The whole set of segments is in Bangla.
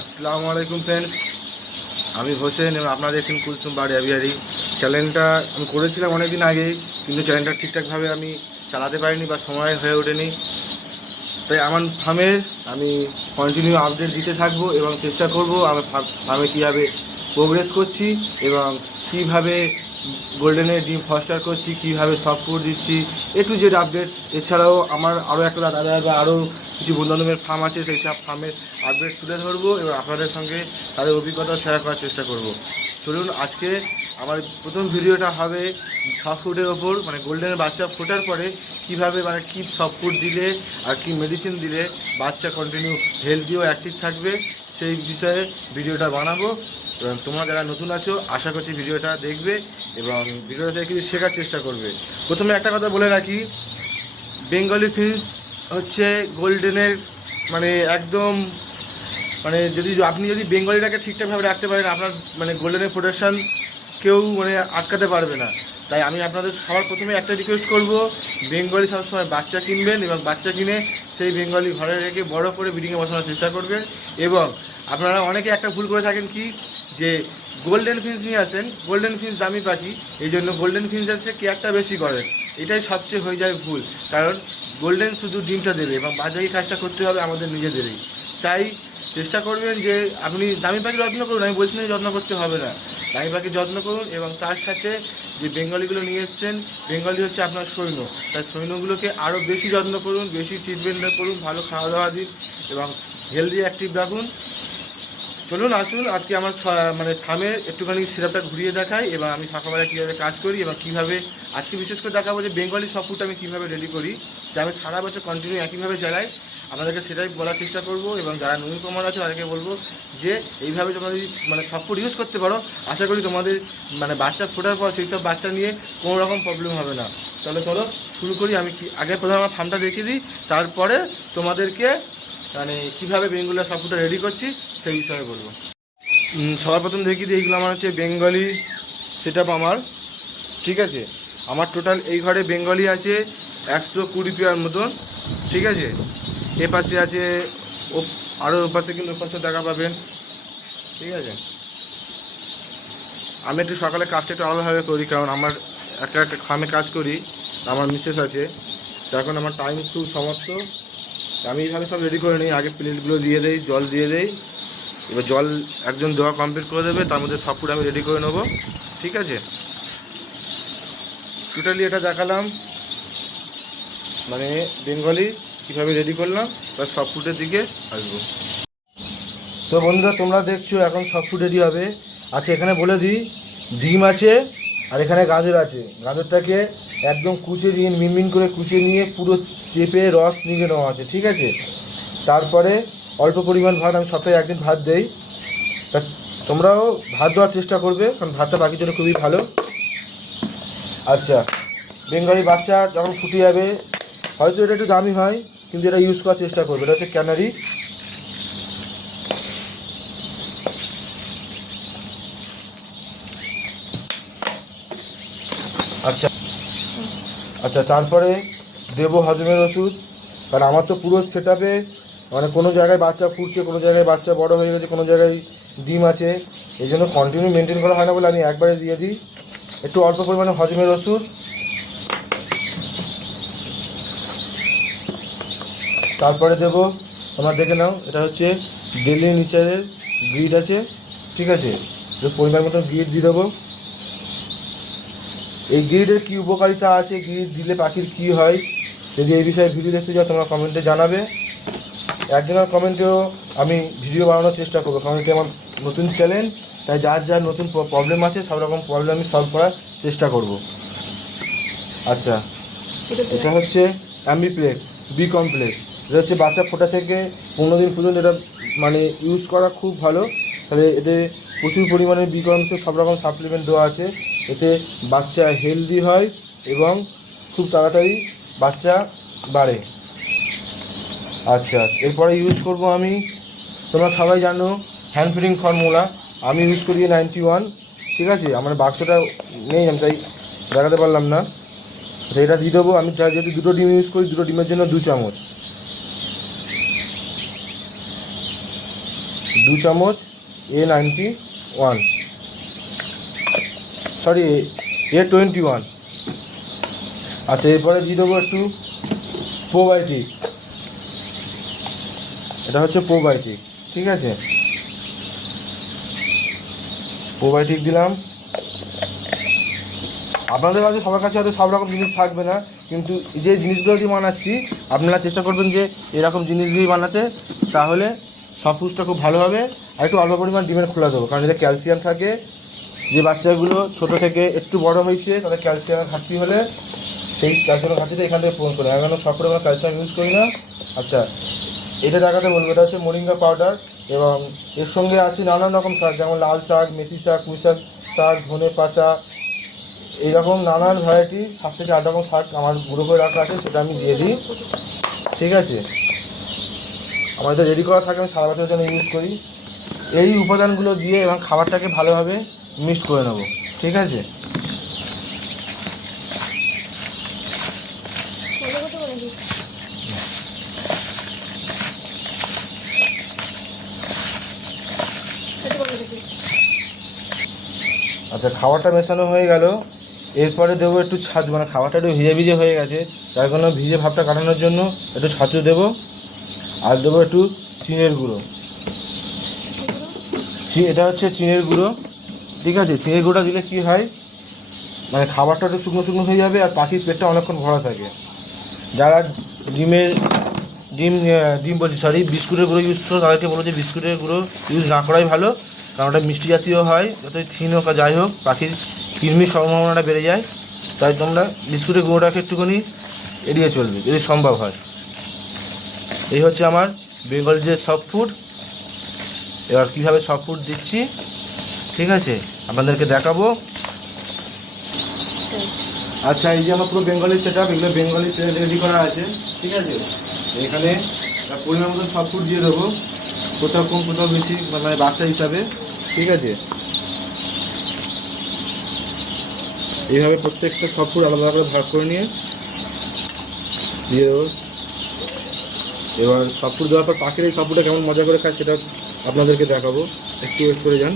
আসসালামু আলাইকুম ফ্রেন্ডস, আমি হোসেন এবং আপনারা দেখছেন কুলসুম বাড়ি আবিহারি। চ্যানেলটা আমি করেছিলাম অনেক দিন আগে, কিন্তু চ্যানেলটা ঠিকঠাকভাবে আমি চালাতে পারিনি বা সময় হয়ে ওঠেনি। তাই আমার ফার্মের আমি কন্টিনিউ আপডেট দিতে থাকবো এবং চেষ্টা করব আমার ফার্মে কীভাবে প্রোগ্রেস করছি এবং কীভাবে গোল্ডেনের ডিম ফস্টার করছি, কীভাবে সফট ফুড দিচ্ছি, টু জেড আপডেট। এছাড়াও আমার আরও একটা দাদা বা আরও কিছু বন্ধুবান্ধবের ফার্ম আছে, সেই সব ফার্মের আপডেট তুলে ধরবো এবং আপনাদের সঙ্গে তাদের অভিজ্ঞতা শেয়ার করার চেষ্টা করব। চলুন, আজকে আমার প্রথম ভিডিওটা হবে সফট ফুডের ওপর, মানে গোল্ডেনের বাচ্চা ফোটার পরে কীভাবে, মানে কী সফট ফুড দিলে আর কী মেডিসিন দিলে বাচ্চা কন্টিনিউ হেলদি ও অ্যাক্টিভ থাকবে, সেই বিষয়ে ভিডিওটা বানাবো। এবং তোমরা যারা নতুন আছো আশা করছি ভিডিওটা দেখবে এবং ভিডিওটা থেকে কিছু শেখার চেষ্টা করবে। প্রথমে একটা কথা বলে রাখি, বেঙ্গলি ফিন্স হচ্ছে গোল্ডেনের মানে একদম, মানে আপনি যদি বেঙ্গলিটাকে ঠিকঠাকভাবে রাখতে পারেন, আপনার মানে গোল্ডেনের প্রোডাকশান কেউ মানে আটকাতে পারবে না। তাই আমি আপনাদের সবার প্রথমে একটা রিকোয়েস্ট করব, বেঙ্গলি সবসময় বাচ্চা কিনবেন এবং বাচ্চা কিনে সেই বেঙ্গলি ঘরে রেখে বড় করে ব্রিডিংয়ে বসানোর চেষ্টা করবেন। এবং আপনারা অনেকে একটা ভুল করে থাকেন কি, যে গোল্ডেন ফিন্স নিয়ে আসেন, গোল্ডেন ফিন্স দামি পাখি, এই জন্য গোল্ডেন ফিন্স হচ্ছে কেয়ারটা বেশি করেন। এটাই সবচেয়ে হয়ে যায় ভুল, কারণ গোল্ডেন শুধু ডিমটা দেবে এবং বাজারি কাজটা করতে হবে আমাদের নিজেদেরই। তাই চেষ্টা করবেন যে আপনি দামি পাখি যত্ন করুন, আমি বলছি না যত্ন করতে হবে না, দামি পাখি যত্ন করুন এবং তার সাথে যে বেঙ্গলিগুলো নিয়ে এসছেন, বেঙ্গলি হচ্ছে আপনার সৈন্য, তাই সৈন্যগুলোকে আরও বেশি যত্ন করুন, বেশি ট্রিটমেন্ট করুন, ভালো খাওয়া দাওয়া দিন এবং হেলদি অ্যাক্টিভ রাখুন। চলুন আসুন আজকে আমার মানে ফার্মের একটুখানি সেটআপটা ঘুরিয়ে দেখাই এবং আমি সকালবেলা কীভাবে কাজ করি এবং কীভাবে আজকে বিশেষ করে দেখাবো যে বেঙ্গলি সফট ফুড আমি কীভাবে রেডি করি, যে আমি সারা বছর কন্টিনিউ একইভাবে চালাই। আপনাদেরকে সেটাই বলার চেষ্টা করব এবং যারা নতুন আছে তাদেরকে বলবো যে এইভাবে তোমরা যদি মানে সফট ফুড ইউজ করতে পারো, আশা করি তোমাদের মানে বাচ্চা ফোটার পর সেই সব বাচ্চা নিয়ে কোনো রকম প্রবলেম হবে না। চলো শুরু করি। আমি আগে প্রথমে আমার ফার্মটা দেখিয়ে দিই, তারপরে তোমাদেরকে মানে কীভাবে বেঙ্গলি সফট ফুডটা রেডি করছি সেই বিষয়ে বলবো। সবার প্রথম দেখিয়ে দিই, এইগুলো আমার হচ্ছে বেঙ্গলি সেটআপ আমার, ঠিক আছে। আমার টোটাল এই ঘরে বেঙ্গলি আছে 120 পেয়ার মতন, ঠিক আছে। এ পাশে আছে আরও ওপাশে, কিন্তু ওপাশে দেখা পাবেন, ঠিক আছে। আমি একটু সকালে কাজটা একটু আলাদাভাবে করি, কারণ আমার একটা ফার্মে কাজ করি, আমার মিসেস আছে, তখন আমার টাইম একটু সমস্ত। আমি এইভাবে সব রেডি করে নিই, আগে প্লেটগুলো দিয়ে দেই, জল দিয়ে দেই, এবার জল একজন দেওয়া কমপ্লিট করে দেবে, তার মধ্যে সব ফুড আমি রেডি করে নেবো, ঠিক আছে। টোটালি এটা দেখালাম মানে বেঙ্গলি কীভাবে রেডি করলাম, তার সব ফুডের দিকে আসবো। তো বন্ধুরা, তোমরা দেখছো এখন সব ফুড রেডি হবে। আচ্ছা, এখানে বলে দিই, ডিম আছে আর এখানে গাজর আছে। গাজরটাকে একদম কুচিয়ে নিয়ে মিনমিন করে কুচিয়ে নিয়ে পুরো চেপে রস নিয়ে নেওয়া আছে, ঠিক আছে। তারপরে অল্প পরিমাণ ভাত, আমি সপ্তাহে একদিন ভাত দেই, তা তোমরাও ভাত দেওয়ার চেষ্টা করবে, কারণ ভাতটা বাকির জন্য খুবই ভালো। আচ্ছা, বেঙ্গলি বাচ্চা যখন ফুটে যাবে, হয়তো এটা একটু দামি হয়, কিন্তু এটা ইউজ করার চেষ্টা করবে। এটা হচ্ছে ক্যানারি। আচ্ছা আচ্ছা, তারপরে দেবো হজমের ওষুধ, কারণ আমার তো পুরো সেটআপে মানে কোনো জায়গায় বাচ্চা ফুটছে, কোনো জায়গায় বাচ্চা বড় হয়ে গেছে, কোনো জায়গায় ডিম আছে, এই জন্য কন্টিনিউ মেনটেন করা হয় না বলে আমি একবারে দিয়ে দিই একটু অল্প পরিমাণে হজমের ওষুধ। তারপরে দেবো, তোমরা দেখে নাও, এটা হচ্ছে ডেলি নেচারের গ্রিড আছে, ঠিক আছে। পরিমাণ মতো গ্রিড দিয়ে দেবো। এই গ্রিডের কী উপকারিতা আছে, গ্রিড দিলে পাখির কী হয়, যদি এই বিষয়ে ভিডিও দেখতে চাও তোমরা কমেন্টে জানাবে। একজনের কমেন্টেও আমি ভিডিও বানানোর চেষ্টা করবো, কারণ এটা আমার নতুন চ্যানেল, তাই যার যার নতুন প্রবলেম আছে সব রকম প্রবলেম আমি সলভ করার চেষ্টা করব। আচ্ছা, এটা হচ্ছে অ্যাম্বিপ্লেক্স বি কমপ্লেক্স। এটা হচ্ছে বাচ্চা ফোটা থেকে 15 দিন পর্যন্ত এটা মানে ইউজ করা খুব ভালো। তাহলে এতে প্রচুর পরিমাণে বি কমপ্লেক্স সব রকম সাপ্লিমেন্ট দেওয়া আছে, এতে বাচ্চা হেলদি হয় এবং খুব তাড়াতাড়ি বাচ্চা বাড়ে। আচ্ছা, এরপরে ইউজ করব আমি, তোমরা সবাই জানো হ্যান্ড ফিডিং ফর্মুলা, আমি ইউজ করি 91, ঠিক আছে। আমার বাক্সটা নেই, আমি তাই দেখাতে পারলাম না। আচ্ছা, এটা দিয়ে দেবো। আমি যেহেতু দুটো ডিম ইউজ করি, দুটো ডিমের জন্য 2 চামচ, 2 চামচ A91 সরি A21। আচ্ছা, এরপরে দিয়ে দেবো একটু প্রোবায়োটিক, এটা হচ্ছে প্রোবায়োটিক, ঠিক আছে। প্রোবায়োটিক দিলাম। আপনাদের কাছে সবার কাছে হয়তো সব রকম জিনিস থাকবে না, কিন্তু যে জিনিসগুলো দিয়ে বানাচ্ছি আপনারা চেষ্টা করবেন যে এরকম জিনিস দিয়ে বানাতে, তাহলে সফটফুডসটা খুব ভালো হবে। আর একটু অল্প পরিমাণ ডিমের খোলা দেবো, কারণ এতে ক্যালসিয়াম থাকে। যে বাচ্চাগুলো ছোটো থেকে একটু বড় হয়েছে তাদের ক্যালসিয়ামের ঘাটতি হলে সেই ক্যালসিয়ামের ঘাটতিটা এখান থেকে পূরণ করে। আমি সফটফুডে আমরা ক্যালসিয়াম ইউজ করি না। আচ্ছা, এটা দেখাতে বলবো, এটা হচ্ছে মোরিঙ্গা পাউডার, এবং এর সঙ্গে আছে নানান রকম শাক, যেমন লাল শাক, মেথি শাক, পুঁই শাক, ধনে পাতা, এইরকম নানান ভ্যারাইটি 7 থেকে 8 রকম শাক আমার গুঁড়ো করে রাখা আছে, সেটা আমি দিয়ে দিই, ঠিক আছে। আমার তো রেডি করা থাকে, আমি সারা বছরের জন্য ইউজ করি। এই উপাদানগুলো দিয়ে এবং খাবারটাকে ভালোভাবে মিক্সড করে নেব, ঠিক আছে। আচ্ছা, খাবারটা মেশানো হয়ে গেল। এরপরে দেবো একটু ছাতু, মানে খাবারটা একটু ভিজে ভিজে হয়ে গেছে, তার জন্য ভিজে ভাবটা কাটানোর জন্য একটু ছাতু দেবো। আর দেবো একটু চিনের গুঁড়ো, এটা হচ্ছে চিনের গুঁড়ো, ঠিক আছে। চিনের গুঁড়োটা দিলে কী হয়, মানে খাবারটা একটু শুকনো শুকনো হয়ে যাবে আর পাখির পেটটা অনেকক্ষণ ভরা থাকে। যারা ডিম বলছি সরি বিস্কুটের গুঁড়ো ইউজ করো, তাদেরকে বলো যে বিস্কুটের গুঁড়ো ইউজ না করাই ভালো, কারণ ওটা মিষ্টি জাতীয় হয়, যতই থিন হোক আর যাই হোক পাখির কৃমির সম্ভাবনাটা বেড়ে যায়। তাই তোমরা বিস্কুটের গুঁড়োটাকে একটুখানি এড়িয়ে চলবে যদি সম্ভব হয়। এই হচ্ছে আমার বেঙ্গলি যে সফট ফুড। এবার কীভাবে সফট ফুড দিচ্ছি, ঠিক আছে, আপনাদেরকে দেখাবো। আচ্ছা, এই যে আমার পুরো বেঙ্গলি সেটআপ, এগুলো বেঙ্গলি প্লেট রেডি করা আছে, ঠিক আছে। এখানে পরিমাণ মতো সফট ফুড দিয়ে দেবো, কোথাও কম কোথাও বেশি, মানে বাচ্চা হিসাবে, ঠিক আছে। এইভাবে প্রত্যেকটা সফট ফুড আলাদা আলাদা ভাগ করে নিয়ে দিয়ে দেবো। এবার সফট ফুড দেওয়ার পর পাখির এই সফট ফুডটা কেমন মজা করে খায় সেটা আপনাদেরকে দেখাবো, একটু ওয়েট করে যান।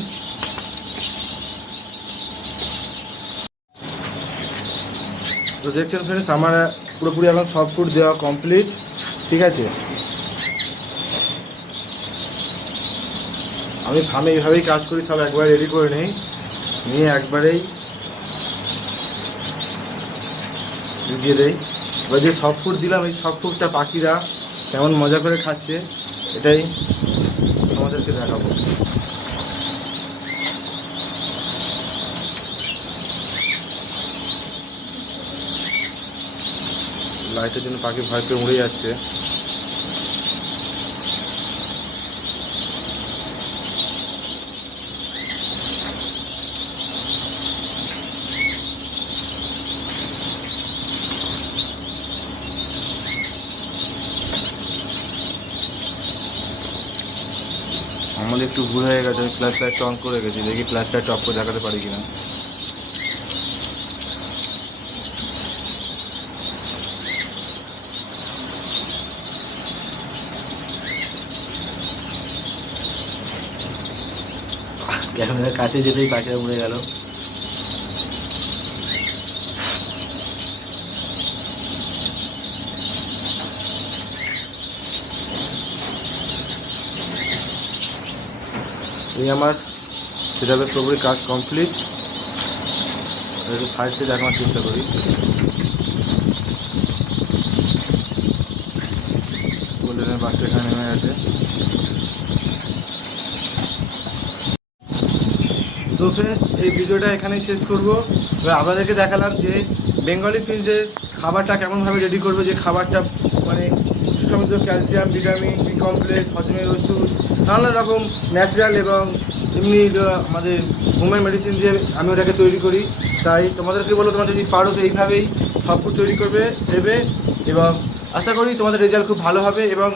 তো দেখছেন ফ্রেন্ডস, আমার পুরোপুরি এখন সফট ফুড দেওয়া কমপ্লিট, ঠিক আছে। আমি ফার্মে এইভাবেই কাজ করি, সব একবার রেডি করে নিয়ে একবারেই দিয়ে দেই। এবার যে সফট ফুড দিলাম, এই সফট ফুডটা পাখিরা কেমন মজা করে খাচ্ছে এটাই আমাদেরকে দেখাবো। লাইটের জন্য পাখি ভয় পেয়ে উড়ে যাচ্ছে। আমাদের একটু ভুল হয়ে গেছে, আমি ফ্ল্যাশ লাইটটা অন করে গেছি, দেখি ফ্ল্যাশ লাইটটা অফ করে দেখাতে পারি কিনা। ক্যামেরার কাছে যেতেই পাখিরা উড়ে গেল। এই আমার সেটাবে পুরোপুরি কাজ কমপ্লিট। একটু সাইড থেকে দেখানোর চেষ্টা করি। গোল্ডেনের পাশে এখানে নেমে গেছে। তো ফ্রেন্ডস, এই ভিডিওটা এখানেই শেষ করবো। এবার আপনাদেরকে দেখালাম যে বেঙ্গলি ফিন্সের খাবারটা কেমনভাবে রেডি করবো, যে খাবারটা মানে সমৃদ্ধ ক্যালসিয়াম, ভিটামিন, বি কমপ্লেক্স, হজমের ওষুধ, নানা রকম ন্যাচারাল এবং এমনি আমাদের হোমের মেডিসিন দিয়ে আমি ওটাকে তৈরি করি। তাই তোমাদেরকে বলো, তোমরা যদি পারো তো এইভাবেই সব ফুড তৈরি করবে দেবে, এবং আশা করি তোমাদের রেজাল্ট খুব ভালো হবে। এবং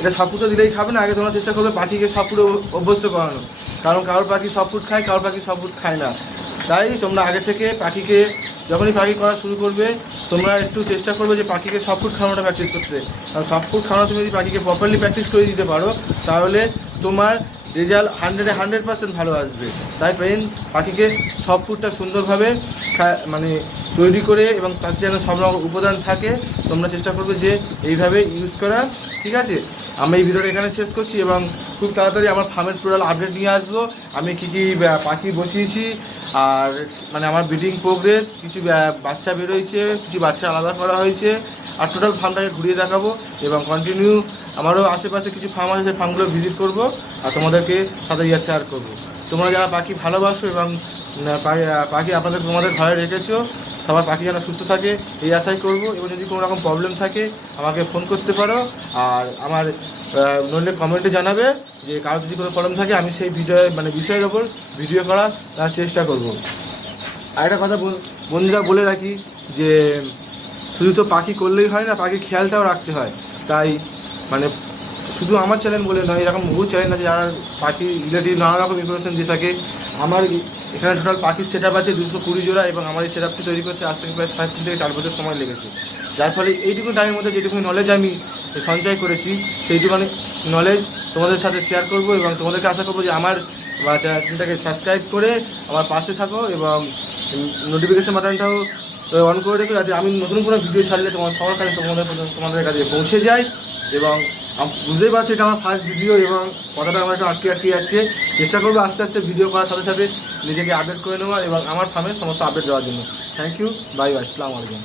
এটা সব ফুড তো দিলেই খাবে না, আগে তোমরা চেষ্টা করবে পাখিকে সব ফুড অভ্যস্ত করানো, কারণ কারোর পাখি সব ফুড খায়, কারোর পাখি সব ফুড খায় না। তাই তোমরা আগে থেকে পাখিকে যখনই পাখি করা শুরু করবে তোমরা একটু চেষ্টা করবে যে পাখিকে সফট ফুড খাওয়ানোটা প্র্যাকটিস করতে। কারণ সফট ফুড খাওয়ানো তুমি যদি পাখিকে প্রপারলি প্র্যাকটিস করে দিতে পারো, তাহলে তোমার রেজাল্ট 100% ভালো আসবে। তাই পেন পাখিকে সব ফুডটা সুন্দরভাবে মানে তৈরি করে এবং তার যেন সব রকম উপাদান থাকে তোমরা চেষ্টা করবে যে এইভাবে ইউজ করার। ঠিক আছে, আমি এই ভিডিওটা এখানে শেষ করছি এবং খুব তাড়াতাড়ি আমার ফার্মের টোটাল আপডেট নিয়ে আসবো। আমি কী কী পাখি বসিয়েছি আর মানে আমার ব্রিডিং প্রোগ্রেস, কিছু বাচ্চা বেরোয়েছে, কিছু বাচ্চা আলাদা করা হয়েছে, আর টোটাল ফার্মটাকে ঘুরিয়ে দেখাবো এবং কন্টিনিউ আমারও আশেপাশে কিছু ফার্ম আছে সেই ফার্মগুলো ভিজিট করবো আর তোমাদেরকে সাথে শেয়ার করবো। তোমরা যারা পাখি ভালোবাসো এবং পাখি তোমাদের ঘরে রেখেছো, সবার পাখি যেন সুস্থ থাকে এই আশাই করবো। এবং যদি কোনো রকম প্রবলেম থাকে আমাকে ফোন করতে পারো, আর আমার নইলে কমেন্টে জানাবে যে কারো যদি কোনো প্রবলেম থাকে, আমি সেই বিষয়ের ওপর ভিডিও করার চেষ্টা করবো। আর একটা কথা বন্ধুরা বলে রাখি যে শুধু তো পাখি করলেই হয় না, পাখির খেয়ালটাও রাখতে হয়। তাই মানে শুধু আমার চ্যানেল বলে নয়, এরকম বহু চ্যানেল আছে যারা পাখি রিলেটিভ নানা রকম ইনফরমেশন দিয়ে থাকে। আমার এখানে টোটাল পাখির সেট আপ আছে 220 জোড়া এবং আমার এই সেট আপটি তৈরি করতে আজ থেকে প্রায় 3 থেকে 4 বছর সময় লেগেছে। যার ফলে এইটুকু টাইমের মধ্যে যেটুকু নলেজ আমি সঞ্চয় করেছি সেইটুকুনি নলেজ তোমাদের সাথে শেয়ার করব এবং তোমাদেরকে আশা করবো যে আমার চ্যানেলটাকে সাবস্ক্রাইব করে আমার পাশে থাকো এবং নোটিফিকেশন বাটনটাও অন করে রেখো, যাতে আমি নতুন কোনো ভিডিও ছাড়লে সবার কাছে তোমাদের কাছে পৌঁছে যায়। এবং বুঝতেই পারছি এটা আমার ফার্স্ট ভিডিও এবং কথাটা আমার একটু আটকে যাচ্ছে। চেষ্টা করবো আস্তে আস্তে ভিডিও করার সাথে সাথে নিজেকে আপডেট করে নেওয়ার এবং আমার ফার্মের সমস্ত আপডেট দেওয়ার জন্য। থ্যাংক ইউ, বাই বাই, আসসালামু আলাইকুম।